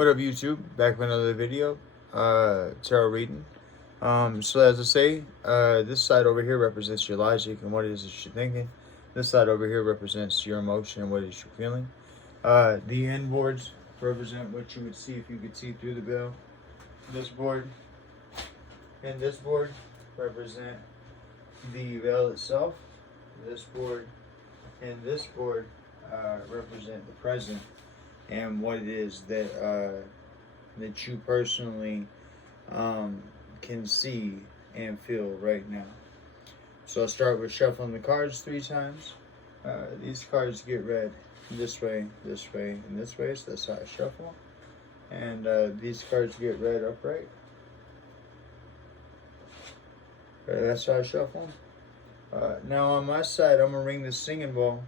What up, YouTube? Back with another video. Tarot reading. So as I say, this side over here represents your logic and what it is that you're thinking. This side over here represents your emotion and what it is you're feeling. The end boards represent what you would see if you could see through the veil. This board and this board represent the veil itself. This board and this board represent the present and what it is that that you personally can see and feel right now. So I'll start with shuffling the cards 3 times. These cards get read this way, and this way, so that's how I shuffle. And these cards get read upright. That's how I shuffle. Now on my side, I'm gonna ring the singing bowl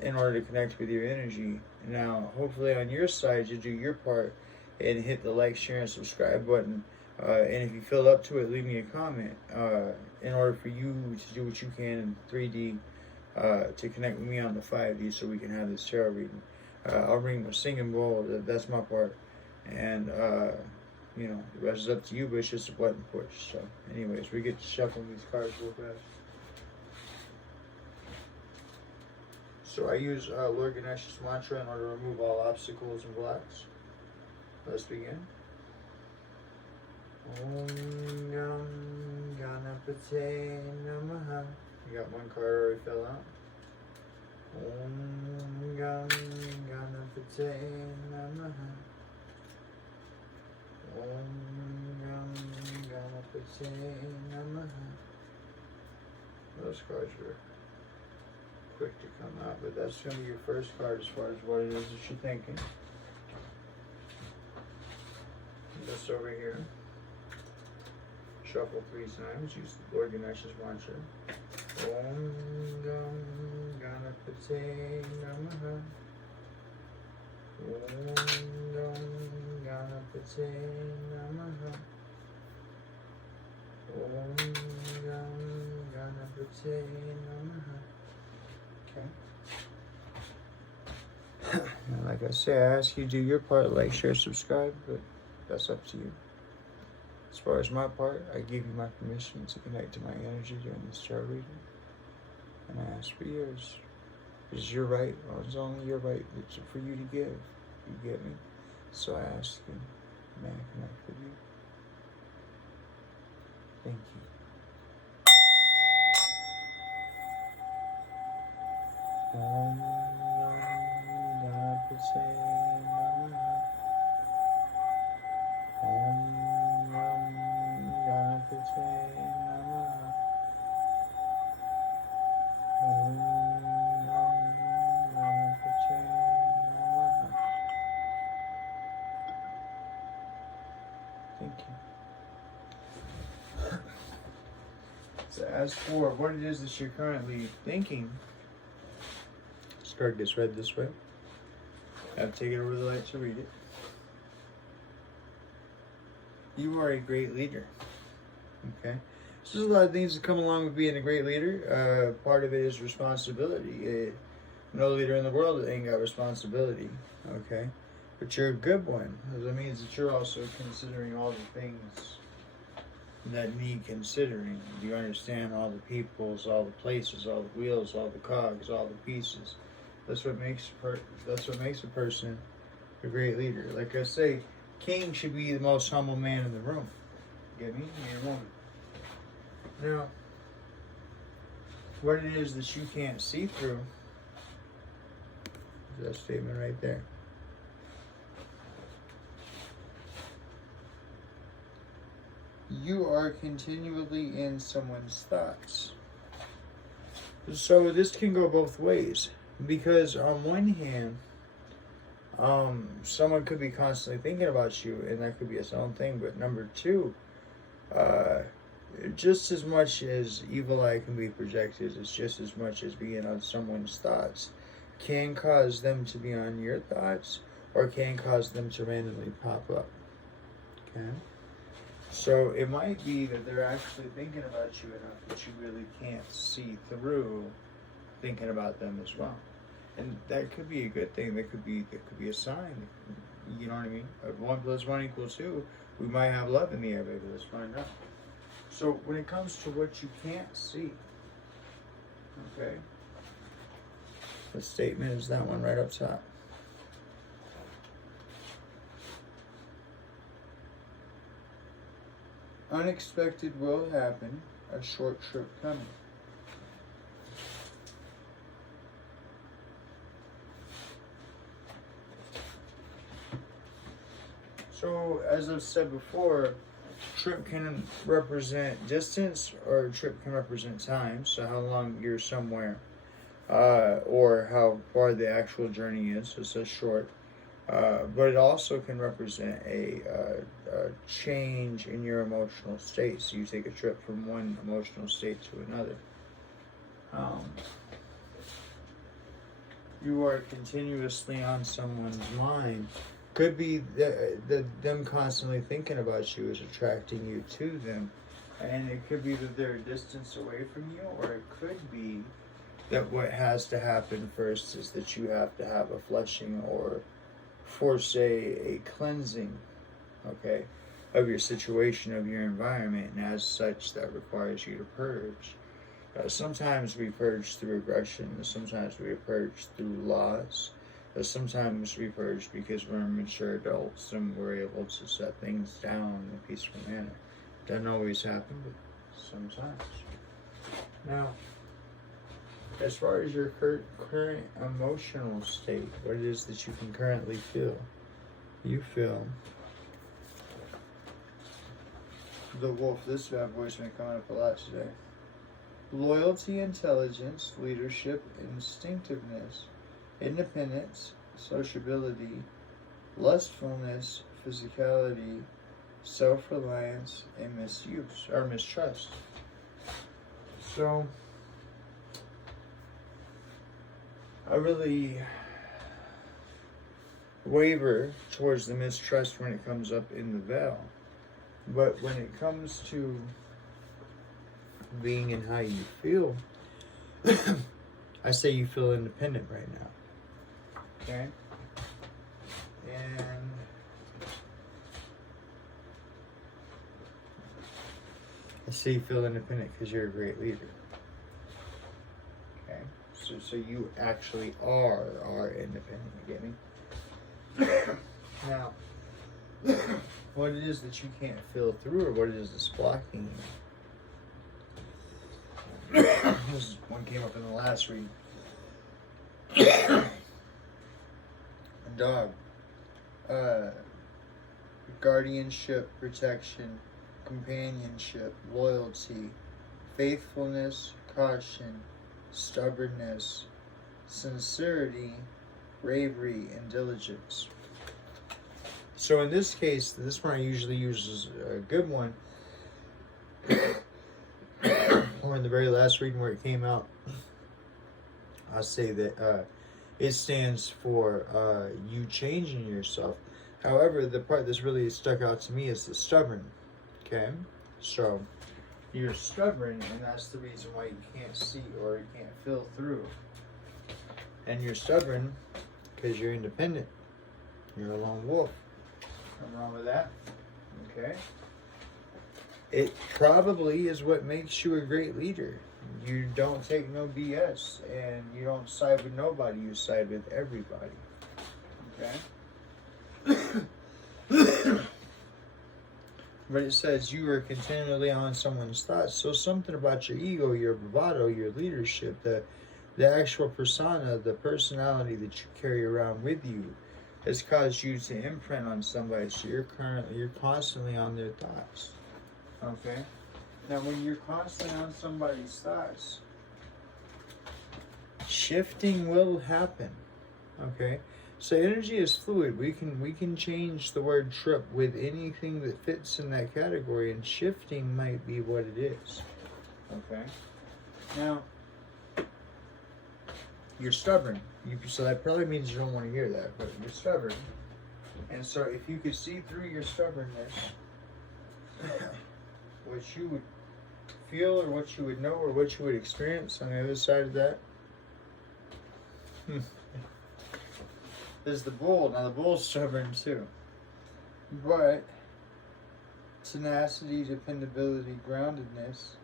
in order to connect with your energy. Now, hopefully on your side, you do your part and hit the like, share, and subscribe button. And if you feel up to it, leave me a comment in order for you to do what you can in 3D to connect with me on the 5D so we can have this tarot reading. I'll ring the singing bowl. That's my part. And, you know, the rest is up to you, but it's just a button push. So, anyways, we get to shuffling these cards real fast. So I use Lord Ganesha's mantra in order to remove all obstacles and blocks. Let's begin. Om Gam Ganapate Namaha. You got one card already fell out. Om Gam Ganapate Namaha. Om Gam Ganapate Namaha. Those cards were quick to come out, but that's going to be your first card as far as what it is that you're thinking. This over here. Shuffle 3 times. Use the Lord Ganesha's mantra. Om Gam Ganapate Namaha. Om Gam Ganapate Namaha. Om Gam Ganapate Namaha. Okay. And like I say, I ask you to do your part, like, share, subscribe, but that's up to you. As far as my part, I give you my permission to connect to my energy during this tarot reading. And I ask for yours. It's your right, or it's only your right for you to give. You get me? So I ask you, may I connect with you? Thank you. Om Ganapate Namaha. Om Ganapate Namaha. Om Ganapate Namaha. Thank you. So as for what it is that you're currently thinking, this card gets read this way. I have to take it over the light to read it. You are a great leader. Okay? So there's a lot of things that come along with being a great leader. Part of it is responsibility. No leader in the world ain't got responsibility. Okay? But you're a good one. That means that you're also considering all the things that need considering. You understand all the peoples, all the places, all the wheels, all the cogs, all the pieces. That's what makes a person a great leader. Like I say, king should be the most humble man in the room. Get me? Man, woman. Now, what it is that you can't see through is that statement right there. You are continually in someone's thoughts. So this can go both ways. Because on one hand, someone could be constantly thinking about you, and that could be its own thing. But number 2, just as much as evil eye can be projected, it's just as much as being on someone's thoughts can cause them to be on your thoughts, or can cause them to randomly pop up. Okay? So it might be that they're actually thinking about you enough that you really can't see through thinking about them as well. And that could be a good thing. That could be a sign. You know what I mean? If 1 + 1 = 2, we might have love in the air, baby. Let's find out. So when it comes to what you can't see, okay, the statement is that one right up top. Unexpected will happen, a short trip coming. So, as I've said before, trip can represent distance or trip can represent time, so how long you're somewhere, or how far the actual journey is, so it says short. But it also can represent a change in your emotional state. So you take a trip from one emotional state to another. You are continuously on someone's mind. Could be them constantly thinking about you is attracting you to them. And it could be that they're a distance away from you, or it could be that what has to happen first is that you have to have a flushing or force a cleansing, okay, of your situation, of your environment, and as such that requires you to purge. Sometimes we purge through aggression, sometimes we purge through loss, sometimes we purge because we're mature adults and we're able to set things down in a peaceful manner. Doesn't always happen, but sometimes. Now, as far as your current emotional state, what it is that you can currently feel, you feel the wolf. This bad boy's been coming up a lot today. Loyalty, intelligence, leadership, instinctiveness, independence, sociability, lustfulness, physicality, self-reliance, and misuse or mistrust. So I really waver towards the mistrust when it comes up in the veil. But when it comes to being and how you feel, I say you feel independent right now. Okay? And I say you feel independent because you're a great leader. Okay? So you actually are independent, you get me? Now, what it is that you can't feel through, or what it is that's blocking you. This one came up in the last read. A dog. Guardianship, protection, companionship, loyalty, faithfulness, caution, stubbornness, sincerity, bravery, and diligence. So in this case, this one I usually use as a good one. Or in the very last reading where it came out, I say that it stands for you changing yourself. However, the part that's really stuck out to me is the stubborn. Okay? So you're stubborn, and that's the reason why you can't see or you can't feel through. And you're stubborn because you're independent. You're a lone wolf. Nothing wrong with that. Okay? It probably is what makes you a great leader. You don't take no BS, and you don't side with nobody. You side with everybody. Okay? But it says you are continually on someone's thoughts. So something about your ego, your bravado, your leadership, the actual persona, the personality that you carry around with you has caused you to imprint on somebody. So you're constantly on their thoughts. Okay? Now when you're constantly on somebody's thoughts, shifting will happen. Okay? So energy is fluid. We can change the word trip with anything that fits in that category, and shifting might be what it is. Okay? Now, you're stubborn. So that probably means you don't want to hear that, but you're stubborn. And so if you could see through your stubbornness, what you would feel or what you would know or what you would experience on the other side of that, is the bull. Now the bull's stubborn too. But tenacity, dependability, groundedness,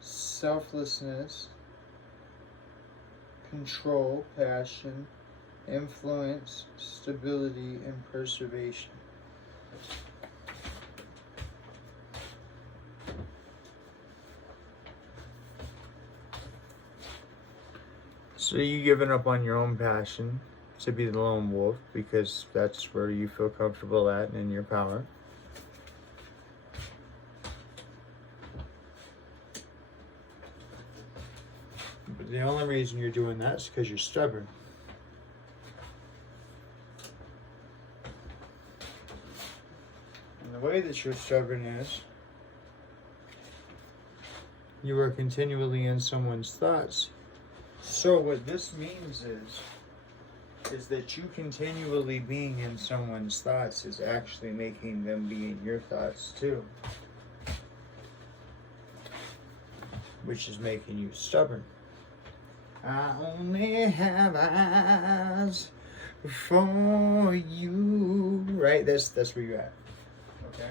selflessness, control, passion, influence, stability, and preservation. So you giving up on your own passion to be the lone wolf because that's where you feel comfortable at and in your power. But the only reason you're doing that is because you're stubborn. And the way that you're stubborn is you are continually in someone's thoughts. So what this means is that you continually being in someone's thoughts is actually making them be in your thoughts too. Which is making you stubborn. I only have eyes for you. Right? That's where you're at. Okay?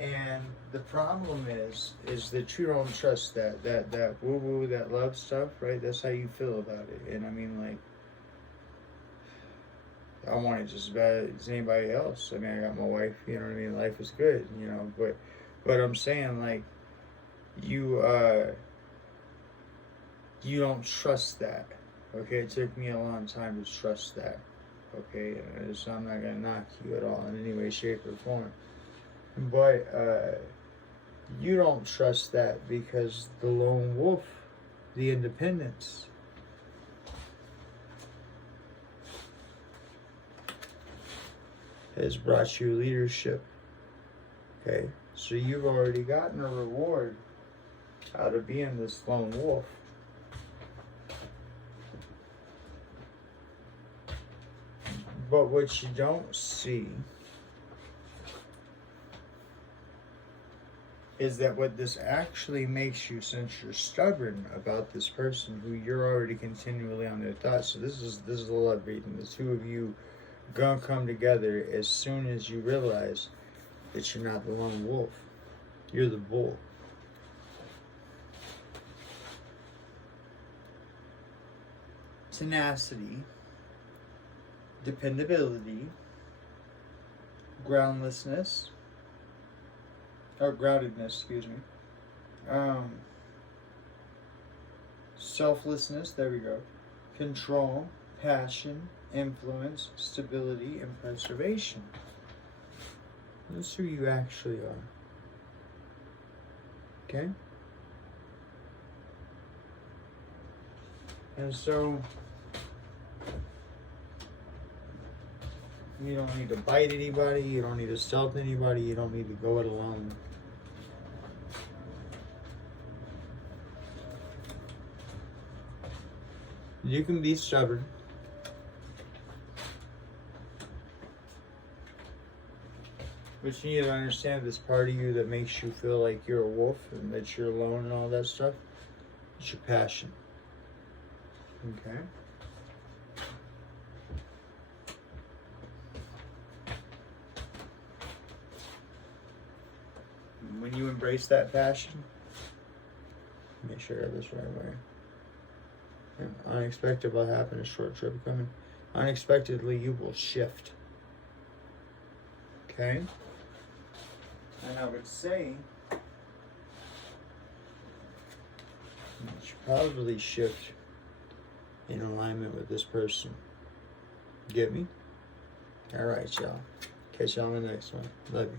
And the problem is that you don't trust that woo-woo, that love stuff, right? That's how you feel about it. And I mean, like, I want it just as bad as anybody else. I mean, I got my wife, you know what I mean? Life is good, you know, but I'm saying, like, you don't trust that, okay? It took me a long time to trust that, okay? So I'm not gonna knock you at all in any way, shape, or form. But you don't trust that because the lone wolf, the independence, has brought you leadership. Okay? So you've already gotten a reward out of being this lone wolf. But what you don't see is that what this actually makes you, since you're stubborn about this person who you're already continually on their thoughts. So this is a love reading. The two of you gonna come together as soon as you realize that you're not the lone wolf. You're the bull. Tenacity, dependability, groundedness, excuse me. Selflessness, there we go. Control, passion, influence, stability, and preservation. That's who you actually are. Okay? And so you don't need to bite anybody, you don't need to stealth anybody, you don't need to go it alone. You can be stubborn. But you need to understand this part of you that makes you feel like you're a wolf and that you're alone and all that stuff. It's your passion. Okay? When you embrace that passion, make sure I got this right way. Unexpected will happen, a short trip coming. Unexpectedly, you will shift. Okay? And I would say you should probably shift in alignment with this person. Get me? Alright, y'all. Catch y'all on the next one. Love you.